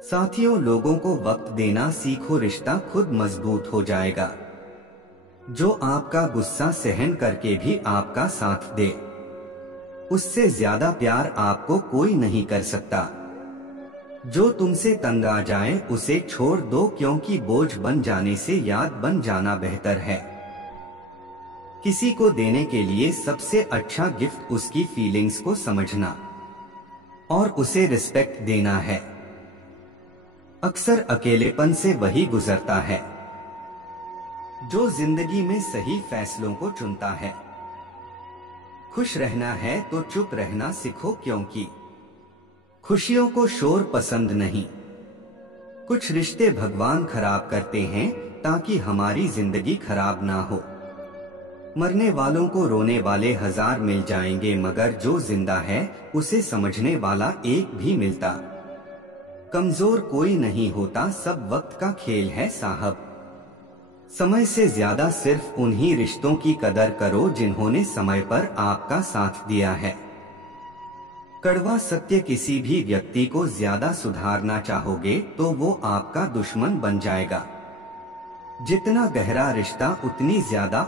साथियों, लोगों को वक्त देना सीखो, रिश्ता खुद मजबूत हो जाएगा। जो आपका गुस्सा सहन करके भी आपका साथ दे, उससे ज्यादा प्यार आपको कोई नहीं कर सकता। जो तुमसे तंग आ जाए उसे छोड़ दो, क्योंकि बोझ बन जाने से याद बन जाना बेहतर है। किसी को देने के लिए सबसे अच्छा गिफ्ट उसकी फीलिंग्स को समझना और उसे रिस्पेक्ट देना है। अक्सर अकेलेपन से वही गुजरता है जो जिंदगी में सही फैसलों को चुनता है। खुश रहना है तो चुप रहना सीखो, क्योंकि खुशियों को शोर पसंद नहीं। कुछ रिश्ते भगवान खराब करते हैं ताकि हमारी जिंदगी खराब ना हो। मरने वालों को रोने वाले 1000 मिल जाएंगे, मगर जो जिंदा है उसे समझने वाला एक भी मिलता। कमजोर कोई नहीं होता, सब वक्त का खेल है साहब। समय से ज्यादा सिर्फ उन्हीं रिश्तों की कदर करो जिन्होंने समय पर आपका साथ दिया है। कड़वा सत्य, किसी भी व्यक्ति को ज्यादा सुधारना चाहोगे तो वो आपका दुश्मन बन जाएगा। जितना गहरा रिश्ता उतनी ज्यादा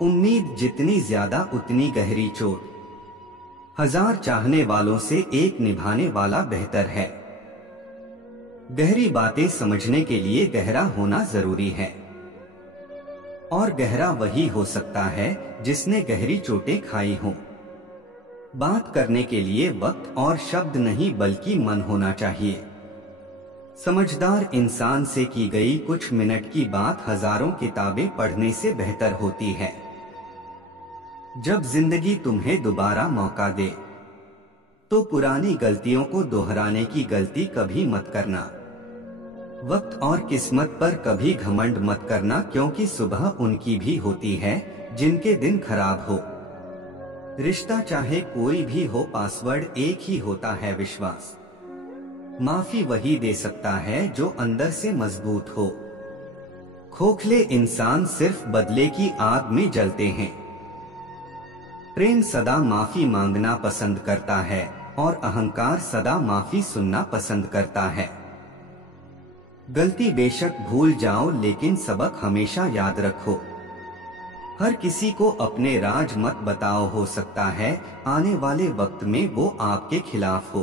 उम्मीद जितनी ज्यादा उतनी गहरी चोट। 1000 चाहने वालों से एक निभाने वाला बेहतर है। गहरी बातें समझने के लिए गहरा होना जरूरी है, और गहरा वही हो सकता है जिसने गहरी चोटें खाई हों। बात करने के लिए वक्त और शब्द नहीं बल्कि मन होना चाहिए। समझदार इंसान से की गई कुछ मिनट की बात हजारों किताबें पढ़ने से बेहतर होती है। जब जिंदगी तुम्हें दोबारा मौका दे तो पुरानी गलतियों को दोहराने की गलती कभी मत करना। वक्त और किस्मत पर कभी घमंड मत करना, क्योंकि सुबह उनकी भी होती है जिनके दिन खराब हो। रिश्ता चाहे कोई भी हो, पासवर्ड एक ही होता है, विश्वास। माफी वही दे सकता है जो अंदर से मजबूत हो। खोखले इंसान सिर्फ बदले की आग में जलते हैं। प्रेम सदा माफी मांगना पसंद करता है और अहंकार सदा माफी सुनना पसंद करता है। गलती बेशक भूल जाओ, लेकिन सबक हमेशा याद रखो। हर किसी को अपने राज मत बताओ, हो सकता है आने वाले वक्त में वो आपके खिलाफ हो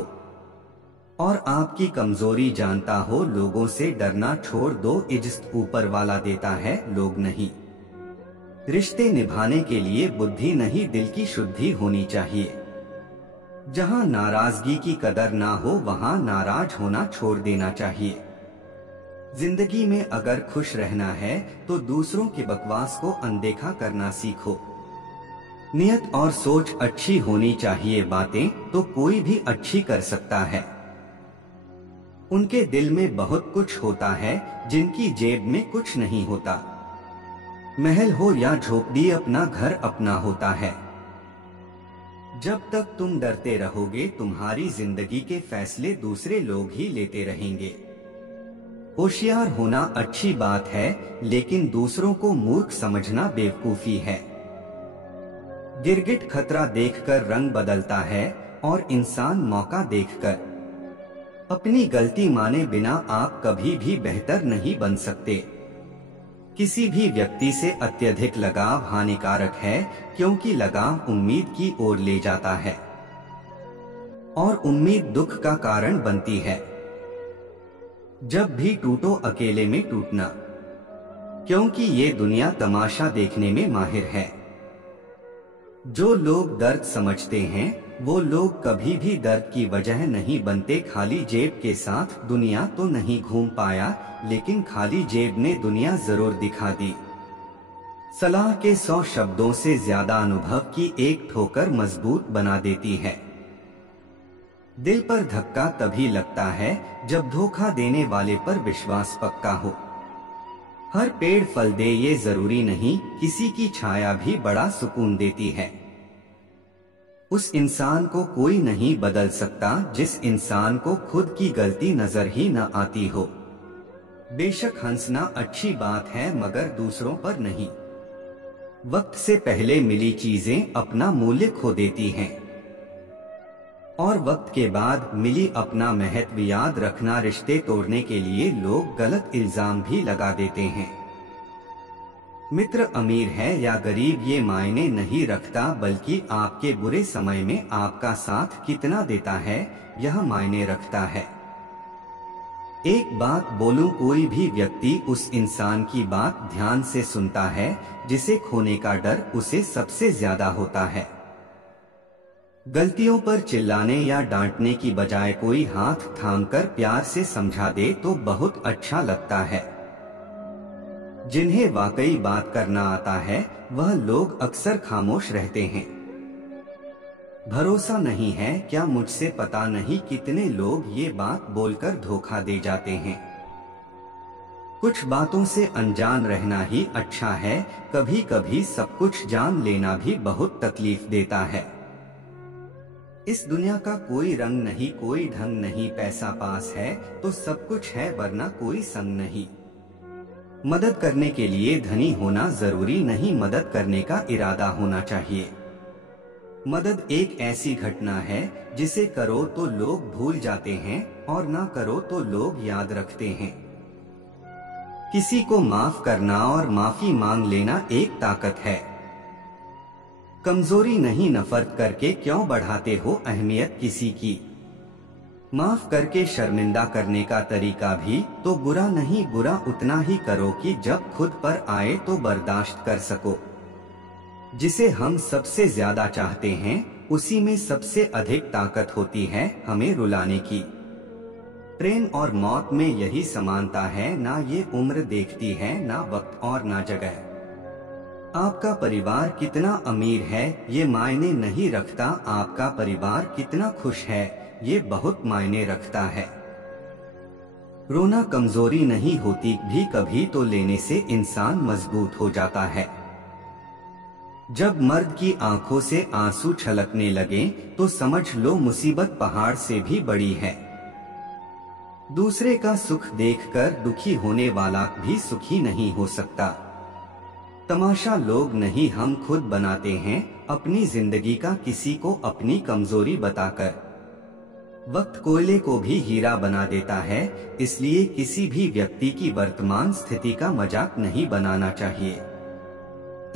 और आपकी कमजोरी जानता हो। लोगों से डरना छोड़ दो, इज्जत ऊपर वाला देता है, लोग नहीं। रिश्ते निभाने के लिए बुद्धि नहीं, दिल की शुद्धि होनी चाहिए। जहां नाराजगी की कदर ना हो वहां नाराज होना छोड़ देना चाहिए। जिंदगी में अगर खुश रहना है तो दूसरों के बकवास को अनदेखा करना सीखो। नियत और सोच अच्छी होनी चाहिए, बातें तो कोई भी अच्छी कर सकता है। उनके दिल में बहुत कुछ होता है जिनकी जेब में कुछ नहीं होता। महल हो या झोपड़ी, अपना घर अपना होता है। जब तक तुम डरते रहोगे तुम्हारी जिंदगी के फैसले दूसरे लोग ही लेते रहेंगे। होशियार होना अच्छी बात है, लेकिन दूसरों को मूर्ख समझना बेवकूफी है। गिरगिट खतरा देखकर रंग बदलता है और इंसान मौका देखकर। अपनी गलती माने बिना आप कभी भी बेहतर नहीं बन सकते। किसी भी व्यक्ति से अत्यधिक लगाव हानिकारक है, क्योंकि लगाव उम्मीद की ओर ले जाता है और उम्मीद दुख का कारण बनती है। जब भी टूटो अकेले में टूटना, क्योंकि ये दुनिया तमाशा देखने में माहिर है। जो लोग दर्द समझते हैं वो लोग कभी भी दर्द की वजह नहीं बनते। खाली जेब के साथ दुनिया तो नहीं घूम पाया, लेकिन खाली जेब ने दुनिया जरूर दिखा दी। सलाह के 100 शब्दों से ज्यादा अनुभव की एक ठोकर मजबूत बना देती है। दिल पर धक्का तभी लगता है जब धोखा देने वाले पर विश्वास पक्का हो। हर पेड़ फल दे ये जरूरी नहीं, किसी की छाया भी बड़ा सुकून देती है। उस इंसान को कोई नहीं बदल सकता जिस इंसान को खुद की गलती नजर ही न आती हो। बेशक हंसना अच्छी बात है, मगर दूसरों पर नहीं। वक्त से पहले मिली चीजें अपना मूल्य खो देती हैं। और वक्त के बाद मिली अपना महत्व याद रखना। रिश्ते तोड़ने के लिए लोग गलत इल्जाम भी लगा देते हैं। मित्र अमीर है या गरीब ये मायने नहीं रखता, बल्कि आपके बुरे समय में आपका साथ कितना देता है यह मायने रखता है। एक बात बोलूं, कोई भी व्यक्ति उस इंसान की बात ध्यान से सुनता है जिसे खोने का डर उसे सबसे ज्यादा होता है। गलतियों पर चिल्लाने या डांटने की बजाय कोई हाथ थामकर प्यार से समझा दे तो बहुत अच्छा लगता है। जिन्हें वाकई बात करना आता है वह लोग अक्सर खामोश रहते हैं। भरोसा नहीं है क्या मुझसे पता नहीं कितने लोग ये बात बोलकर धोखा दे जाते हैं। कुछ बातों से अनजान रहना ही अच्छा है, कभी कभी सब कुछ जान लेना भी बहुत तकलीफ देता है। इस दुनिया का कोई रंग नहीं, कोई ढंग नहीं, पैसा पास है तो सब कुछ है वरना कोई संग नहीं। मदद करने के लिए धनी होना जरूरी नहीं, मदद करने का इरादा होना चाहिए। मदद एक ऐसी घटना है जिसे करो तो लोग भूल जाते हैं और ना करो तो लोग याद रखते हैं। किसी को माफ करना और माफी मांग लेना एक ताकत है। कमजोरी नहीं, नफरत करके क्यों बढ़ाते हो अहमियत किसी की। माफ करके शर्मिंदा करने का तरीका भी तो बुरा नहीं, बुरा उतना ही करो कि जब खुद पर आए तो बर्दाश्त कर सको। जिसे हम सबसे ज्यादा चाहते हैं उसी में सबसे अधिक ताकत होती है हमें रुलाने की। प्रेम और मौत में यही समानता है, ना ये उम्र देखती है, ना वक्त और ना जगह। आपका परिवार कितना अमीर है ये मायने नहीं रखता, आपका परिवार कितना खुश है ये बहुत मायने रखता है। रोना कमजोरी नहीं होती, भी कभी तो लेने से इंसान मजबूत हो जाता है। जब मर्द की आंखों से आंसू छलकने लगे तो समझ लो मुसीबत पहाड़ से भी बड़ी है। दूसरे का सुख देखकर दुखी होने वाला भी सुखी नहीं हो सकता। तमाशा लोग नहीं हम खुद बनाते हैं अपनी जिंदगी का, किसी को अपनी कमजोरी बताकर। वक्त कोयले को भी हीरा बना देता है, इसलिए किसी भी व्यक्ति की वर्तमान स्थिति का मजाक नहीं बनाना चाहिए।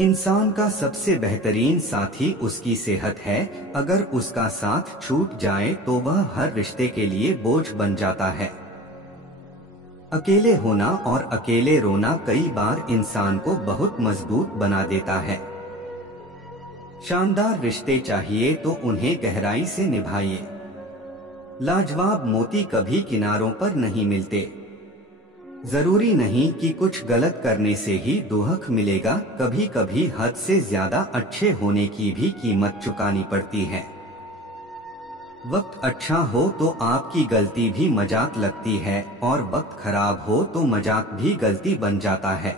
इंसान का सबसे बेहतरीन साथी उसकी सेहत है, अगर उसका साथ छूट जाए तो वह हर रिश्ते के लिए बोझ बन जाता है। अकेले होना और अकेले रोना कई बार इंसान को बहुत मजबूत बना देता है। शानदार रिश्ते चाहिए तो उन्हें गहराई से निभाइए। लाजवाब मोती कभी किनारों पर नहीं मिलते। जरूरी नहीं कि कुछ गलत करने से ही दोहक मिलेगा, कभी कभी हद से ज्यादा अच्छे होने की भी कीमत चुकानी पड़ती है। वक्त अच्छा हो तो आपकी गलती भी मजाक लगती है और वक्त खराब हो तो मजाक भी गलती बन जाता है।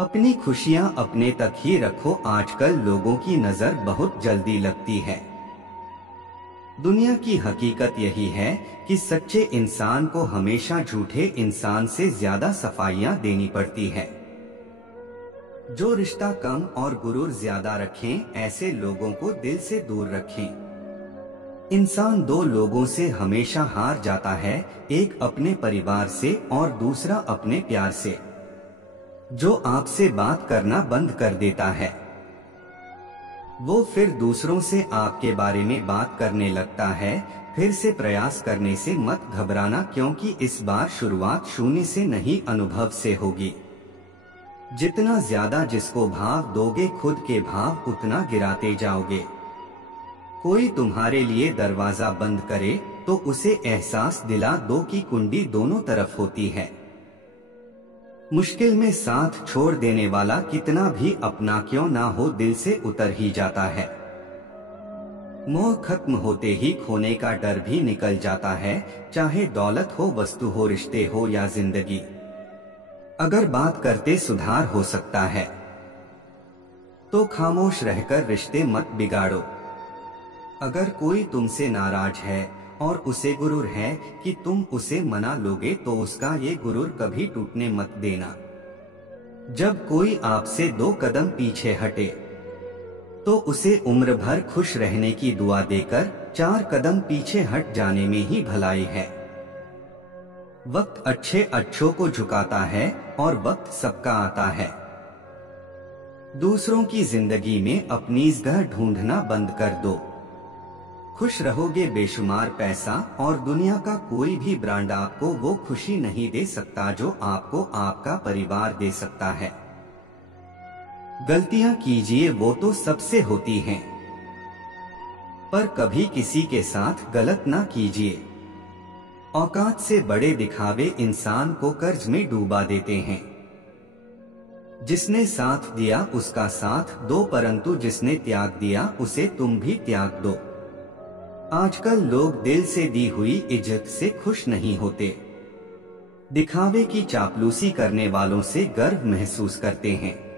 अपनी खुशियां अपने तक ही रखो, आजकल लोगों की नजर बहुत जल्दी लगती है। दुनिया की हकीकत यही है कि सच्चे इंसान को हमेशा झूठे इंसान से ज्यादा सफाइयां देनी पड़ती है। जो रिश्ता कम और गुरूर ज्यादा रखें, ऐसे लोगों को दिल से दूर रखें। इंसान दो लोगों से हमेशा हार जाता है, एक अपने परिवार से और दूसरा अपने प्यार से। जो आपसे बात करना बंद कर देता है वो फिर दूसरों से आपके बारे में बात करने लगता है। फिर से प्रयास करने से मत घबराना, क्योंकि इस बार शुरुआत शून्य से नहीं अनुभव से होगी। जितना ज्यादा जिसको भाव दोगे खुद के भाव उतना गिराते जाओगे। कोई तुम्हारे लिए दरवाजा बंद करे तो उसे एहसास दिला दो कि कुंडी दोनों तरफ होती है। मुश्किल में साथ छोड़ देने वाला कितना भी अपना क्यों ना हो दिल से उतर ही जाता है। मोह खत्म होते ही खोने का डर भी निकल जाता है, चाहे दौलत हो, वस्तु हो, रिश्ते हो या जिंदगी। अगर बात करते सुधार हो सकता है तो खामोश रहकर रिश्ते मत बिगाड़ो। अगर कोई तुमसे नाराज है और उसे गुरूर है कि तुम उसे मना लोगे तो उसका ये गुरूर कभी टूटने मत देना। जब कोई आपसे 2 कदम पीछे हटे तो उसे उम्र भर खुश रहने की दुआ देकर 4 कदम पीछे हट जाने में ही भलाई है। वक्त अच्छों को झुकाता है और वक्त सबका आता है। दूसरों की जिंदगी में अपनी जगह ढूंढना बंद कर दो। खुश रहोगे। बेशुमार पैसा और दुनिया का कोई भी ब्रांड आपको वो खुशी नहीं दे सकता जो आपको आपका परिवार दे सकता है। गलतियां कीजिए, वो तो सबसे होती हैं, पर कभी किसी के साथ गलत ना कीजिए। औकात से बड़े दिखावे इंसान को कर्ज में डूबा देते हैं। जिसने साथ दिया उसका साथ दो, परंतु जिसने त्याग दिया उसे तुम भी त्याग दो। आजकल लोग दिल से दी हुई इज्जत से खुश नहीं होते, दिखावे की चापलूसी करने वालों से गर्व महसूस करते हैं।